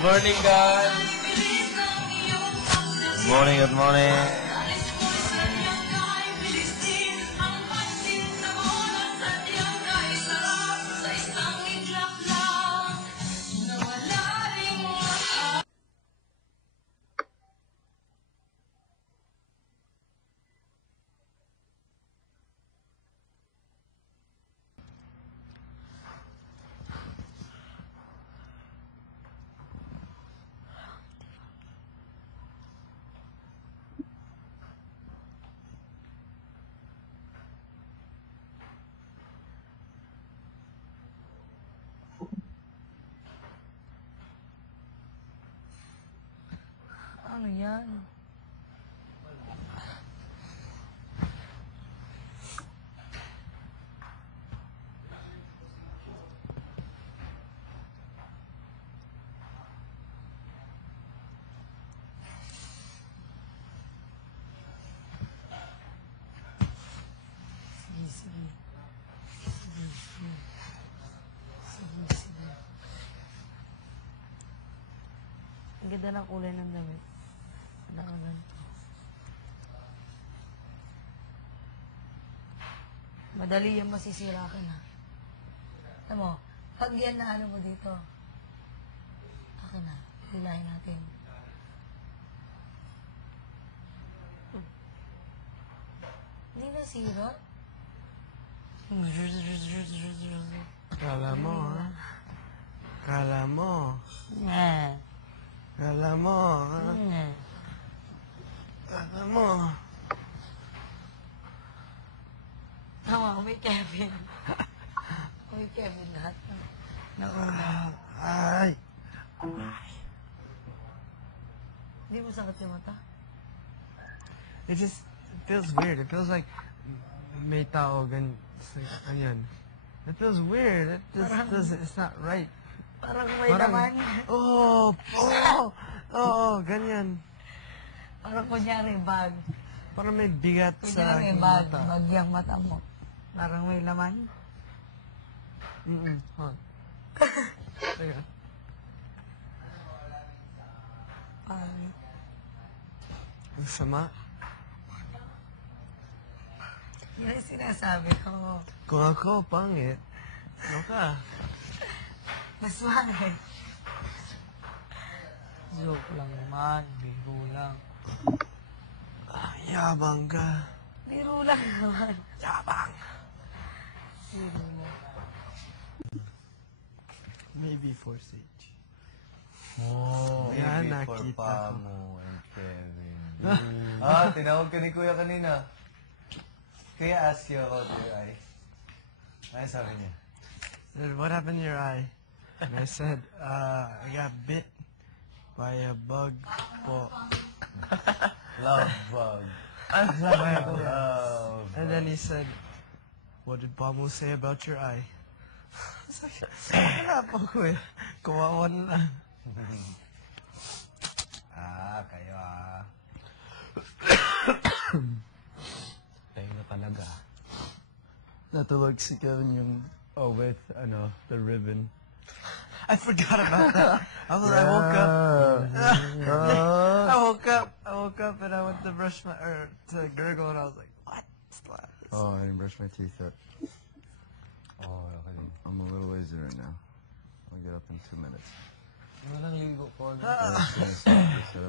Morning, guys. Good morning, good morning. Ano yan? Sige. Ang ganda ng kulay ng damit. Ganito. Madali yung masisira ka na. Alam mo, pag yan na ano mo dito, akin na, hilahin natin. Hindi na sira. Kala mo, ha? Kala mo. Kala mo, ha? Kala mo. Tama, may Kevin. May Kevin lahat. Nauna. Ay. Hindi mo sakit yung mata? It just feels weird. It feels like may tao ganyan. It feels weird. It just doesn't, it's not right. Parang may laman. Ganyan. Parang kunyari bag. Parang may bigat sa Kunyari bag, bagyang mata mo. Parang may laman. Huh. Teka. Ang sama. Yan ang sinasabi ko. Kung ako, pangit. Ano ka? Mas pangit. Joke lang naman. Biro lang. Yabang ka. Biro lang naman. Yabang. Biro mo. Maybe for Sage. Oh, Yan, maybe for nakita ko. Pamo and Kevin. Tinawag ka ni Kuya kanina. Kuya asked you about your eye. Ano sabi niya? Said, what happened to your eye? And I said, I got bit by a bug po. Love bug. Love. And then he said, what did Pamo say about your eye? I was like, wala po ko eh. Kawawan lang. Kayo Kayo na talaga. Natulog si Kevin yung, with, the ribbon. I forgot about that. I woke up. I woke up and I went to brush to gurgle and I was like, what? Oh, I didn't brush my teeth yet. Okay. I'm a little lazy right now. I'll get up in 2 minutes. Walang ligo ko. I was gonna set up